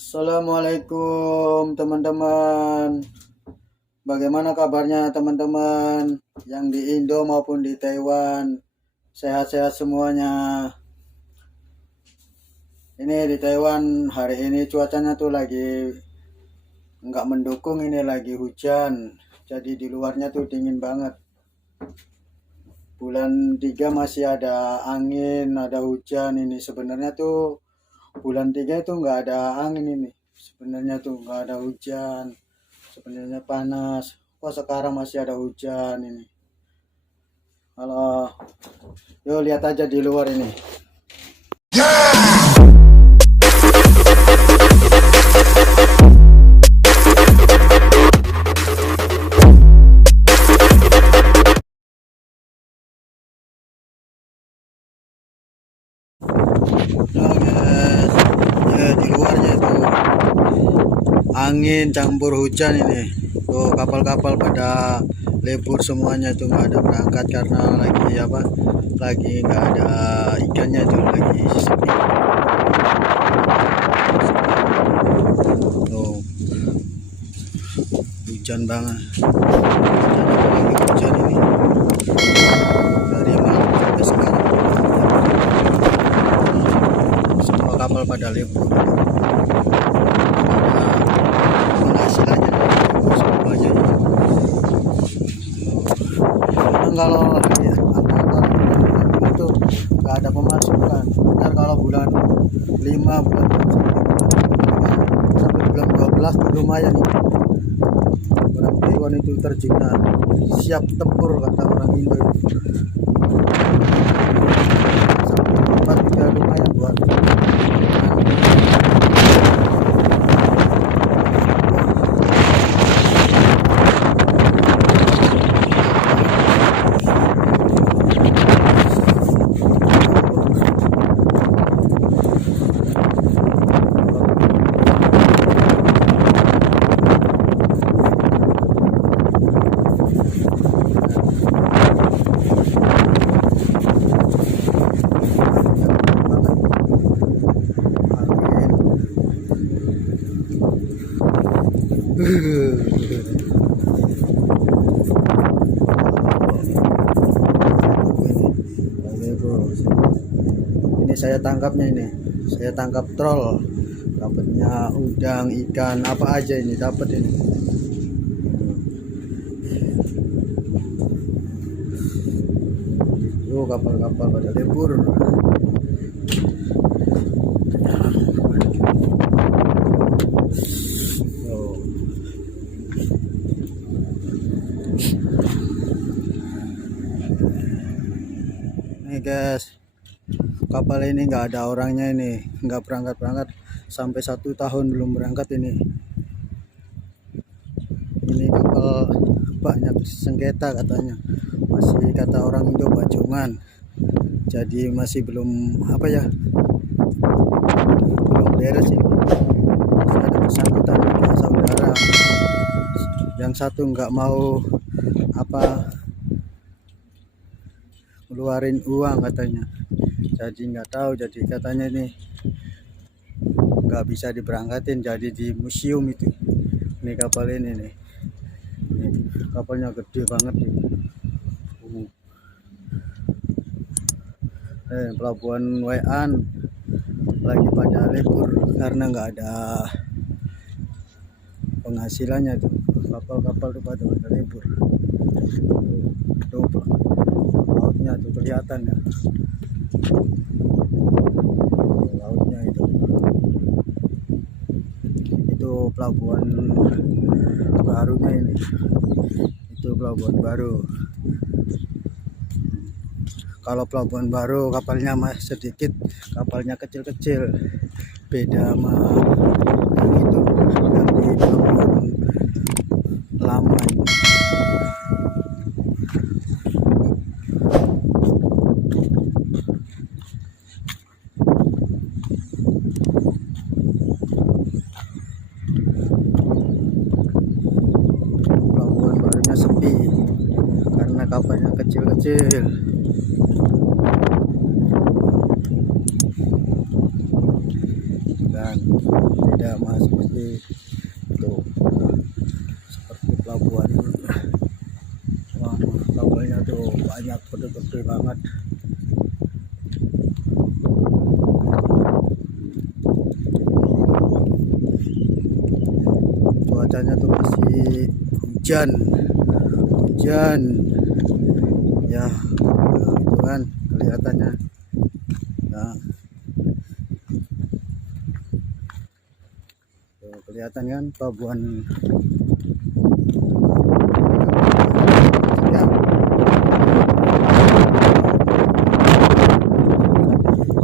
Assalamualaikum teman-teman. Bagaimana kabarnya teman-teman yang di Indo maupun di Taiwan? Sehat-sehat semuanya. Ini di Taiwan hari ini cuacanya tuh lagi nggak mendukung, ini lagi hujan. Jadi di luarnya tuh dingin banget. Bulan 3 masih ada angin, ada hujan. Ini sebenarnya tuh bulan 3 itu nggak ada angin ini. Sebenarnya tuh nggak ada hujan. Sebenarnya panas. Kok sekarang masih ada hujan ini? Halo, yuk lihat aja di luar ini. Nah guys, di luarnya itu angin campur hujan ini. Tuh kapal-kapal pada libur semuanya, tuh nggak ada berangkat karena lagi apa? Lagi nggak ada ikannya, tuh lagi sepi. Tuh hujan banget. Hujan ini dari malam sampai sekarang. Semua kapal pada libur. Penghasilannya semuanya. Kalau itu nggak ada pemasukan. Ntar kalau bulan 5 bulan sampai bulan 12 lumayan. Orang Taiwan itu terjunnya siap tempur, kata orang Indo itu. Tempat juga lumayan buat ini saya tangkapnya, ini saya tangkap troll, dapatnya udang, ikan, apa aja ini dapat ini. Tuh kapal-kapal pada libur. Nih guys, kapal ini nggak ada orangnya, ini nggak berangkat sampai 1 tahun belum berangkat ini kapal banyak sengketa katanya, masih kata orang Indo bajungan, jadi masih belum apa ya, belum beres ini. Masih ada bersangkutan juga saudara, yang satu nggak mau apa ngeluarin uang katanya, jadi nggak tahu, jadi katanya ini nggak bisa diberangkatin, jadi di museum itu. Ini kapal ini nih, ini kapalnya gede banget nih. Pelabuhan Wean lagi pada libur karena nggak ada penghasilannya tuh, kapal-kapal tuh pada libur. Tuh lautnya tuh kelihatan ya, lautnya itu pelabuhan barunya ini, itu pelabuhan baru. Kalau pelabuhan baru kapalnya masih sedikit, kapalnya kecil-kecil, beda sama yang itu, yang di pelabuhan lama ini. Pelabuhan barunya sepi karena kapalnya kecil-kecil. bukan, tidak mas, seperti itu, seperti pelabuhan. Wah, kabelnya tuh banyak, gede-gede banget. Cuacanya tuh masih hujan ya, itu kan kelihatannya ya. Tuh, kelihatan kan pelabuhan ya.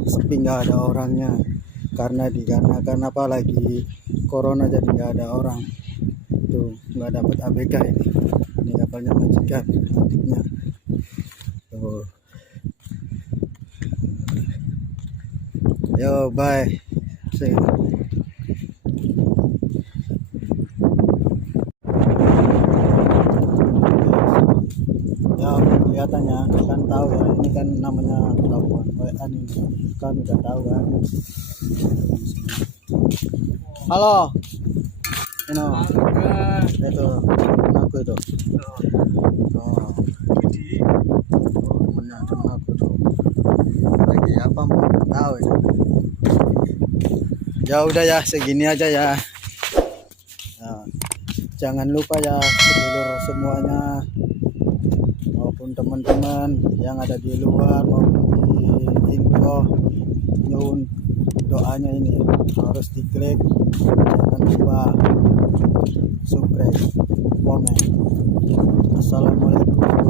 Sepi, nggak ada orangnya karena dikarenakan apa lagi corona, jadi nggak ada orang. Tuh, nggak dapat ABK ini kapalnya majikan adiknya tuh. Yo, bye. See you. Ya, kelihatannya kan tahu ya, ini kan namanya pelabuhan WN, ini kan udah tahu kan. Halo, itu temen aku itu. Oh, temennya temen aku tuh lagi apa mau tahu ya. Ya udah ya, segini aja ya. Nah, jangan lupa ya sedulur semuanya, maupun teman-teman yang ada di luar maupun di Indo, nyun doanya ini harus diklik, jangan lupa subscribe, komen. Assalamualaikum.